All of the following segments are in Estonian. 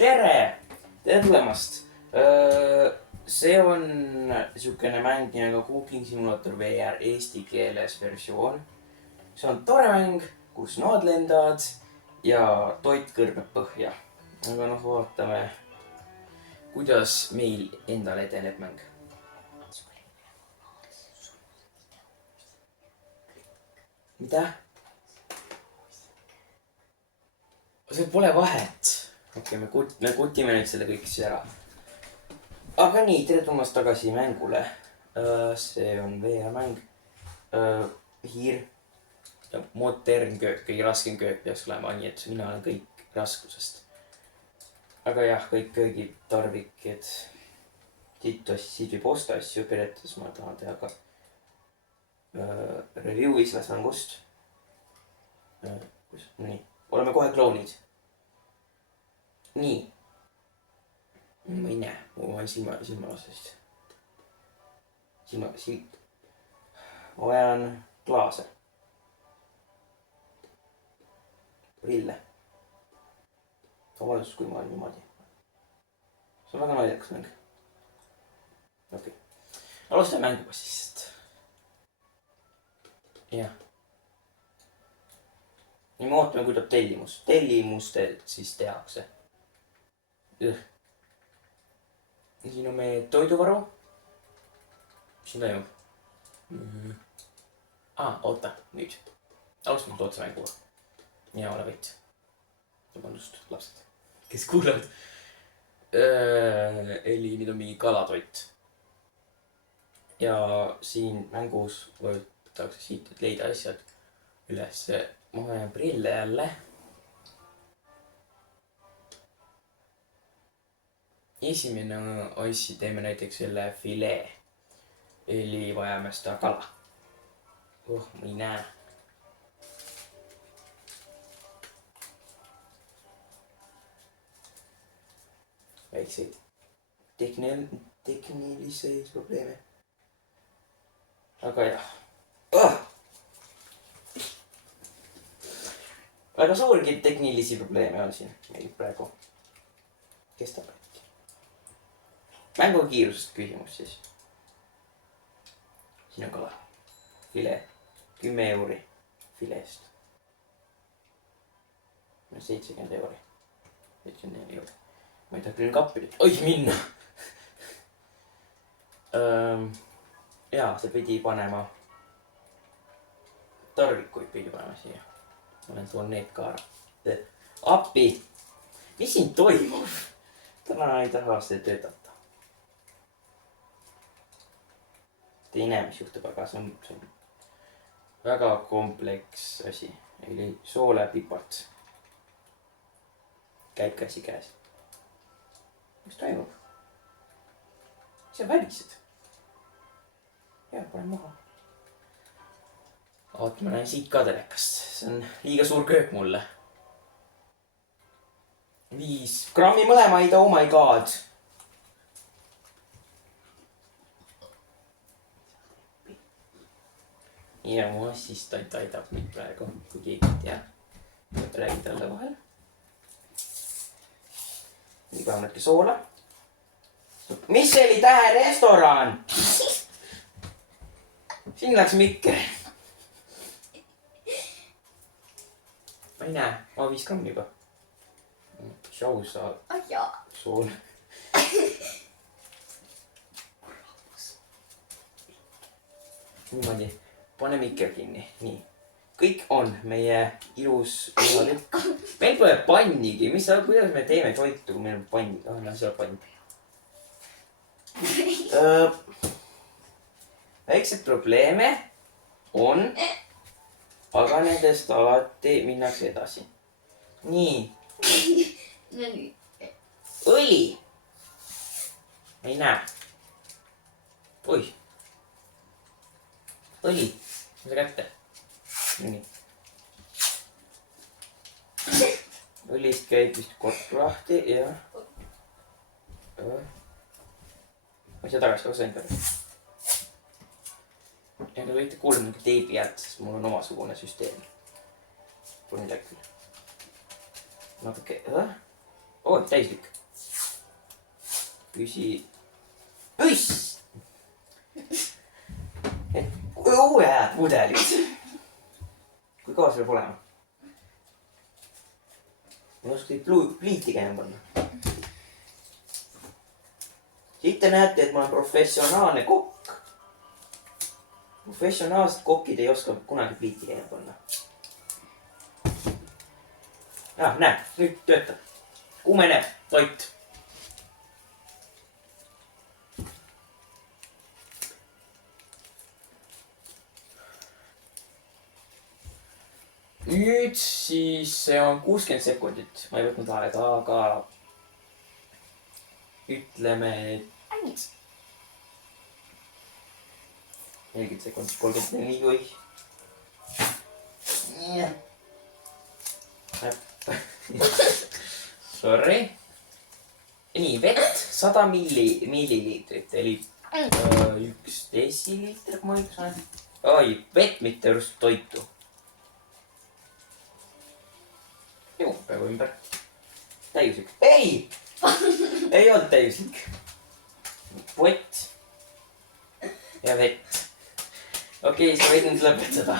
tere tulemast! See on niisugune mäng nagu Cooking Simulator VR eesti keeles versioon. See on tore mäng, kus noad lendavad ja toit kõrbeb põhja. Aga noh, vaatame, kuidas meil endal edeneb mäng. Mida? See pole vahet. Okei, me kutime nüüd selle kõik siis ära. Aga nii, tere tulemast tagasi mängule. See on VR-mäng. Hiir. Modern köök, kõige raskem köök peaks olema, nii et mina olen kõik raskusest. Aga jah, kõik köögid, tarviked. Siit võib osta asju peretes, ma tahan teha ka review sellest mängust. Nii, oleme kohe kloonid. Nii. Ma ei näe, ma olen silmalasest. Ma vajan klaase. Prille. Vabandust, kui ma olen niimoodi. See on väga naljakas mäng. Okei. Alustame mänguga siis. Jah. Nii me ootame, kui tuleb tellimus. Tellimustel siis tehakse. Ja siin on meie toiduvaru. Mis siin toimub? Oota, nüüd. Alustame tootsa mänguga. Mina ole võit. Vabandust, lapsed, kes kuulevad. Eli nüüd on mingi kalatoit. Ja siin mängus võetakse siit, et leida asjad üles. Ma vajan prille jälle. Esimene asi teeme näiteks selle filee. Eli vajame seda kala. Ma ei näe. Väikseid tehnilisi probleeme. Aga jah. Väga suurgi tehnilisi probleeme on siin meil praegu. Kestab äkki. Mängu kiirusest küsimus siis. Siin on kala. Filee. 10 euri fileest. 70 euri. 74 euri. Ma ei taha küll kappi nüüd. Oi, minna! Jaa, see pidi panema. Tarvikuid pidi panema siia. Ma olen toon need ka ära. Appi! Mis siin toimub? Täna ei taha see töötada. Te ei näe, mis juhtub, aga see on väga kompleks asi. Eli soole pipart. Käib käsi käes. Mis toimub? See on välised. Jah, panen maha. Oot, ma näen siit ka telekast. See on liiga suur köök mulle. 5 grammi mõlemaid, oh my god. Ja mu assistant aidab mind praegu, kui keegi ei tea. Räägi talle vahel. Nii paneme natuke soola. Mis see oli täherestoran? Siin läks mikker. Ma ei näe, ma 5 grammi juba. Show saab soola. Niimoodi. Pane mikker kinni. Nii. Kõik on meie ilus lihalip. Meil pole pannigi. Kuidas me teeme toitu, kui meil on panni? Näe, see on pann. Väiksed probleeme on, aga nendest alati minnakse edasi. Nii. Õli. Ei näe. Oi. Õli. Mis kätte? Nii. Õlist käib vist kord lahti ja... Ma ei saa tagasi, aga sain ka. Ja te võite kuulda mingi teibi häält, sest mul on omasugune süsteem. Pole midagi küll. Natuke, Oi, täislik. küsi. Üss! uued mudelid. kui kaua see peab olema? ma ei oska teid pliiti käima panna. siit te näete, et ma olen professionaalne kokk. Professionaalsed kokid ei oska kunagi pliiti käima panna. Näe, nüüd töötab. Kumeneb toit. Nüüd siis see on 60 sekundit. Ma ei võtnud aega, aga ütleme 40 sekundit, 34 või. Sorry. Nii, vett 100 milliliitrit, eli 1 desiliiter, kui ma õigus olen. Oi, vett, mitte just toitu. Ju, peaaegu ümber. Täiuslik. Ei! Ei olnud täiuslik. Pott. Ja vett. Okei, sa võid nüüd lõpetada.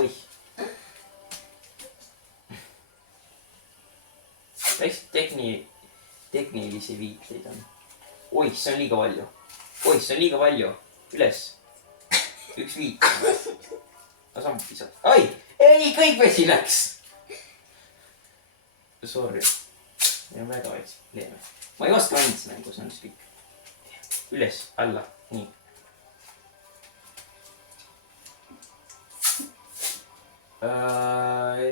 Oih. Väikse tehnilisi viiteid on. Oih, see on liiga palju. Oih, see on liiga palju. Üles. 1 viit. No samuti pisat. Ai! Ei, kõik vesi läks! Sorry. Meil on väga väikse probleeme. Ma ei oska ainult mängu, see on siis kõik. Üles, alla. Nii.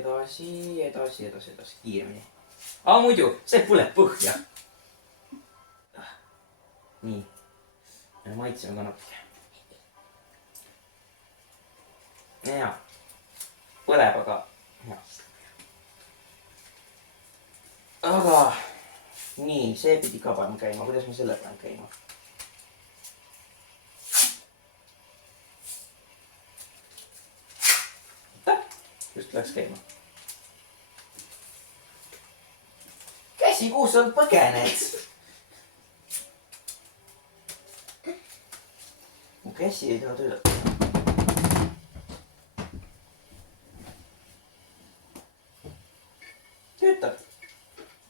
Edasi. Kiiremini. Muidu, see põleb põhja. Nii. Maitseme ka natuke. Hea. Põleb, aga hea. Aga nii, see pidi ka panema käima. Kuidas ma selle panen käima? Just läks käima. Käsi, kuhu sa põgened? Mu käsi ei taha töötada. Töötab.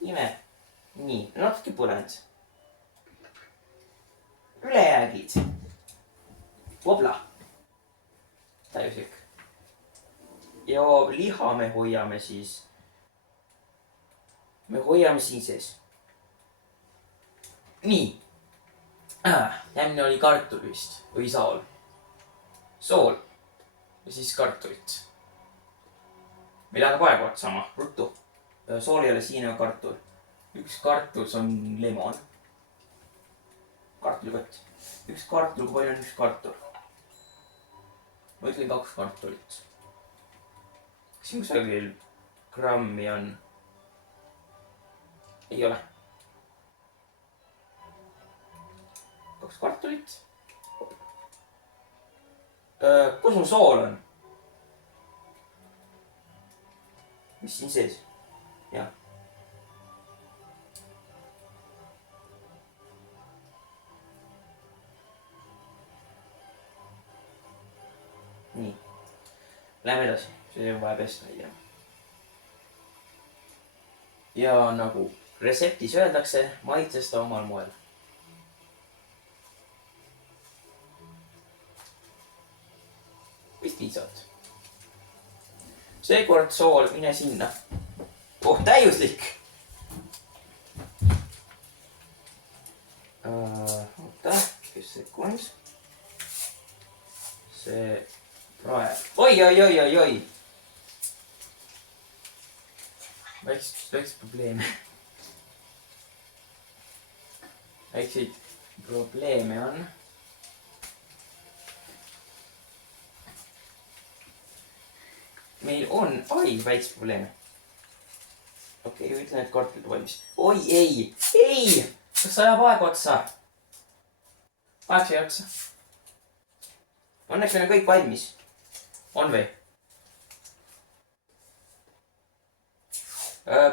Ime. Nii, natuke põlend. Ülejäägid. Vobla. Täiuslik. Ja liha me hoiame siis. Me hoiame siin sees. Nii. Järgmine oli kartul vist. Või saol. Sool. Ja siis kartulit. Meil läheb aega sama. Ruttu. Sool ei ole siin ja kartul. Üks kartul, see on lemon. Kartulikott. Üks kartul, kui palju on üks kartul? Ma ütlen 2 kartulit. Kas siin kusagil grammi on? Ei ole. 2 kartulit. Kus mul sool on? Mis siin sees? Jah. Nii. Läheme edasi. See on vaja pesta hiljem. Ja nagu retseptis öeldakse, maitses ta omal moel. Vist piisavalt. Seekord sool, mine sinna. Oh, täiuslik! Oota, 1 sekund. See praegu. Oi! Väikseid probleeme. Väikseid probleeme on. Meil on, väikseid probleeme. Okei, ütlen, et kartulid on valmis. Oi, ei! Kas sa ajab aeg otsa? Aeg sai otsa. Õnneks meil on kõik valmis. On või?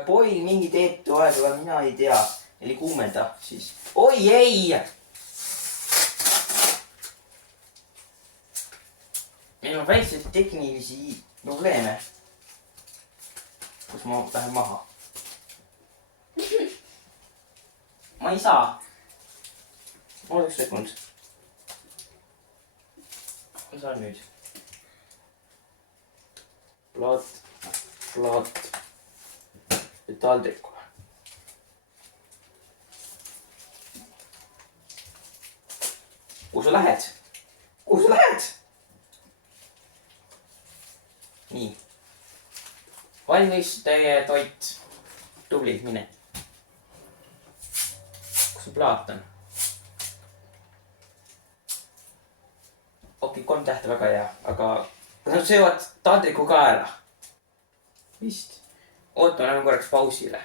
poil mingi teetu aega, mina ei tea. Eli kuumenda siis. Oi ei! Meil on väikseid tehnilisi probleeme. Kus ma lähen maha? Ma ei saa. Oota üks sekund. Ma saan nüüd. Plaat. Ja taldrikule. Kuhu sa lähed? Kuhu sa lähed? Nii. Valmis teie toit. Tubli, mine. Kus see plaat on? Okei, 3 tähte väga hea, aga nad söövad taldriku ka ära. Vist. Oota, lähme korraks pausile.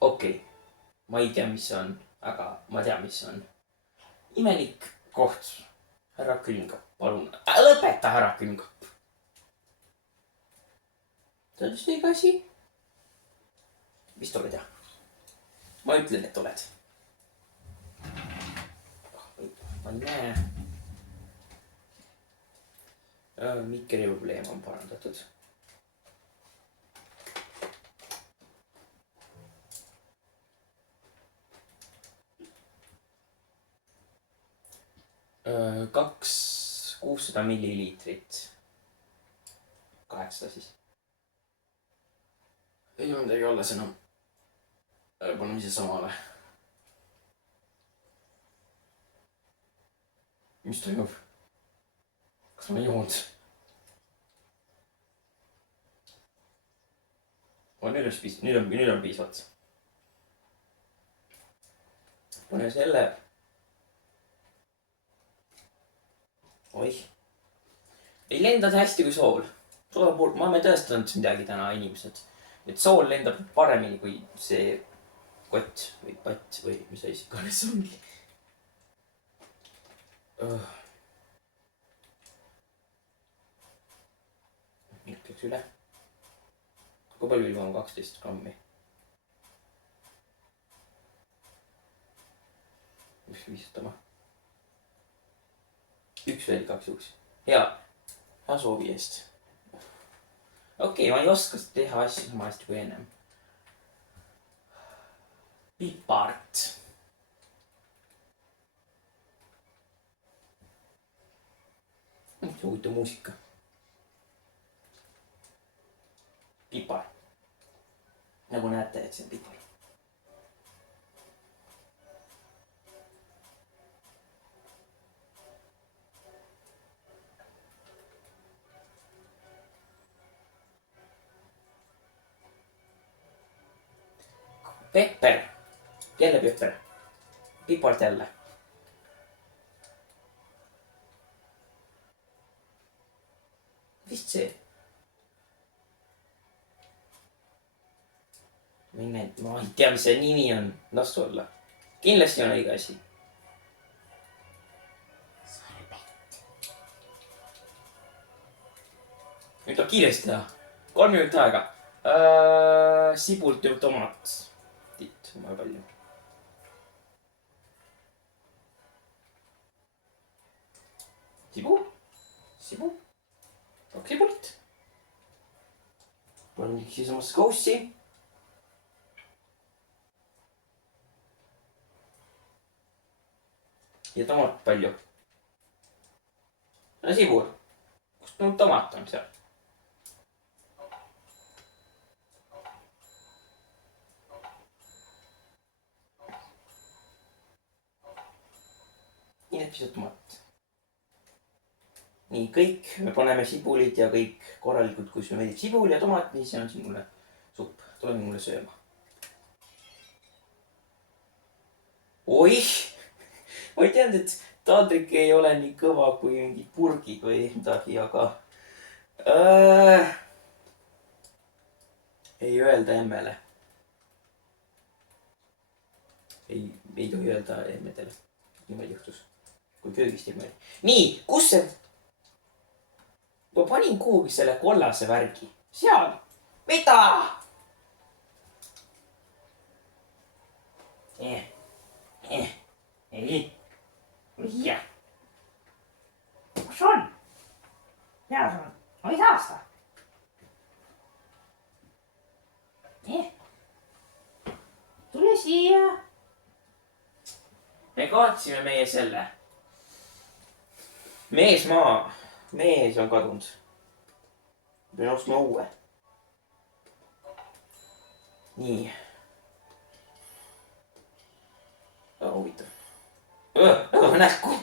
Okei. Ma ei tea, mis see on, aga ma tean, mis see on. Imelik koht. Härra külmkapp, palun. Lõpeta, härra külmkapp. See on just õige asi. Vist oled jah? Ma ütlen, et oled. Ma ei näe. Mikri probleem on parandatud. Kaks 600 milliliitrit. 800 siis. Ei ole midagi alles enam. Paneme ise samale. Mis toimub? Kas ma ei joonud? Nüüd on piisavalt. Pane selle. Oih. Ei lendad hästi kui sool. Ma olen tõestanud midagi täna inimesed. Et sool lendab paremini kui see kott või patt või mis asi iganes ongi. Ütleks üle. Kui palju ilma on 12 grammi? Mis viisatama? Üks veel igaks juhuks. Hea soovi eest. Okei, ma ei oska teha asju sama hästi kui ennem. Pipart. See huvitav muusika. Pipar. Nagu näete, et see on pipar. Pepper. Jälle pepper. Pipart jälle. Vist see. Ma ei tea, mis see nimi on. Las olla. Kindlasti on õige asi. Nüüd tuleb kiiresti teha. 3 minutit aega. Sibult ja tomat. Tiit, on väga palju. Sibu. Sibulit. Panen siis oma skoussi. Ja tomat palju. No sibul. Kust nüüd tomat on seal? Nii need pisut tomat. Nii kõik, me paneme sibulid ja kõik korralikult, kui sulle meeldib sibul ja tomat, nii see on sinule supp. Tule mulle sööma. Oih! Ma ei teadnud, et taldrik ei ole nii kõva kui mingi purgid või midagi, aga... Ei öelda emmele. Ei tohi öelda emmedele. Niimoodi juhtus. Kui köögist ei mõelda. Nii, kus see ma panin kuhugi selle kollase värgi. Seal. Mida? Ei. Viia. Kus on? Hea sul on. Ma ei saa seda. Tule siia. Me kaotsime meie selle. Mees on kadunud. Me ostma uue. Nii. Huvitav. Näkku.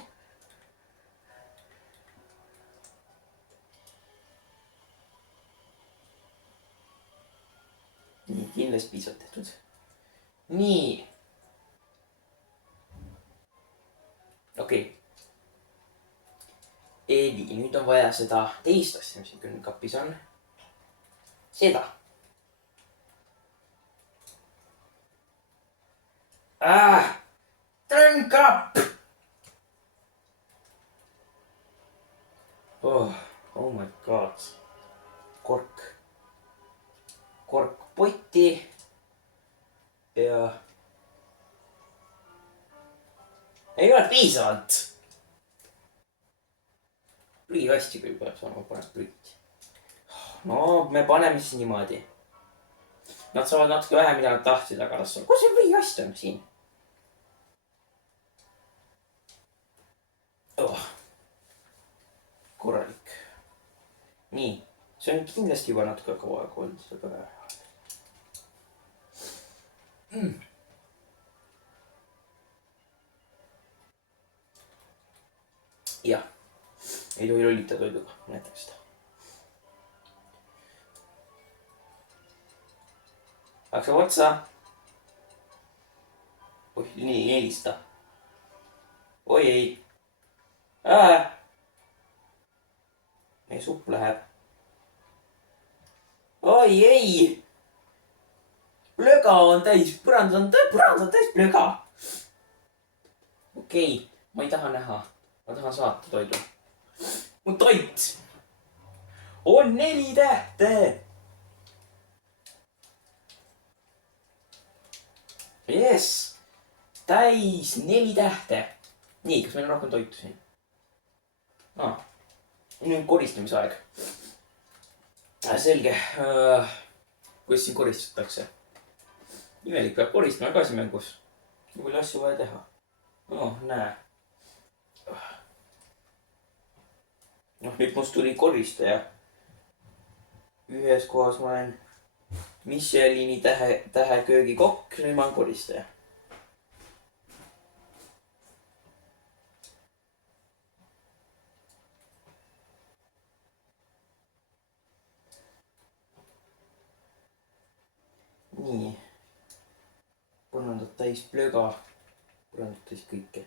Nii, kindlasti piisavalt tehtud. Nii. Okei. Eli, nüüd on vaja seda teist asja, mis siin kapis on. Seda. Trõnkapp! Oh my god. Kork potti. Ja... Ei ole piisavalt. Prügikasti küll peab saama panema prügid. No, me paneme siis niimoodi. Nad saavad natuke vähe, mida nad tahtsid, aga las on. Kus see prügikast on siin? Korralik. Nii. See on kindlasti juba natuke kaua aega olnud. Seda jah. Ei tohi lollita toiduga. Näiteks seda. Hakkab otsa. Nii, helista. Oi ei. Meie supp läheb. Oi ei. Plöga on täis. Põrand on täis plöga. Okei. Ma ei taha näha. Ma tahan saata toidu. Mu toit on 4 tähte. Yes. Täis 4 tähte. Nii, kas meil on rohkem toitu siin? Nüüd koristamise aeg. Selge. Kuidas siin koristatakse? Imelik peab koristama ka siin mängus. Nii palju asju vaja teha. Näe. Nüüd must tuli koristaja. Ühes kohas ma olen Michelini tähe köögikokk. Nüüd ma olen koristaja. Nii. Põrandad täis plöga. Põrandad täis kõike.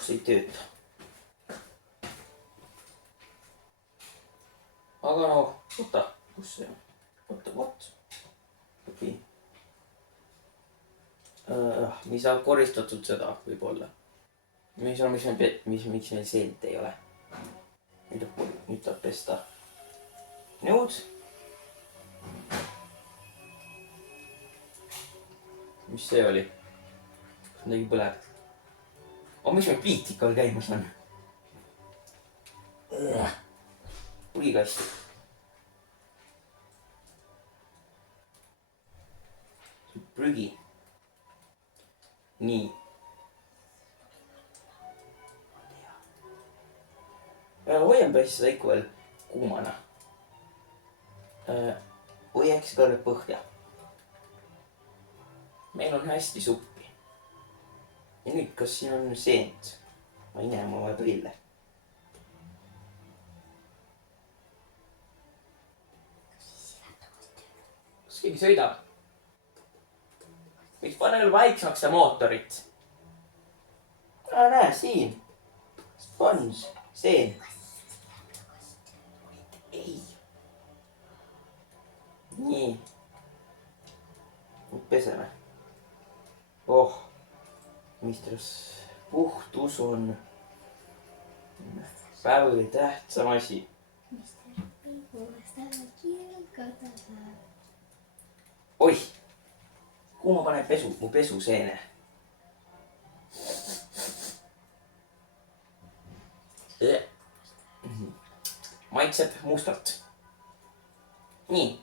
See ei tööta. Aga no, võta. Kus see on? Võta. Okei. Mis saab koristatud seda võib-olla. Miks meil seent ei ole? Nüüd tahab pesta. Nõud. Mis see oli? Kas midagi põleb? Miks meil pliit ikka käimas on? Prügikast. Prügi. Nii. Hoian päris seda ikka veel kuumana. Hoiaks ka põhja. Meil on hästi suppi. Ja nüüd, kas siin on seent? Ma ei näe, ma vaja prille. Kas keegi sõidab? Miks pane veel vaiksemaks seda mootorit? Näe, siin. Spons. Seen. Ei. Nii. peseme. Oh, mister puhtus on päeva tähtsam asi. Oih, kuhu ma panen mu pesuseene? Maitseb mustalt. Nii,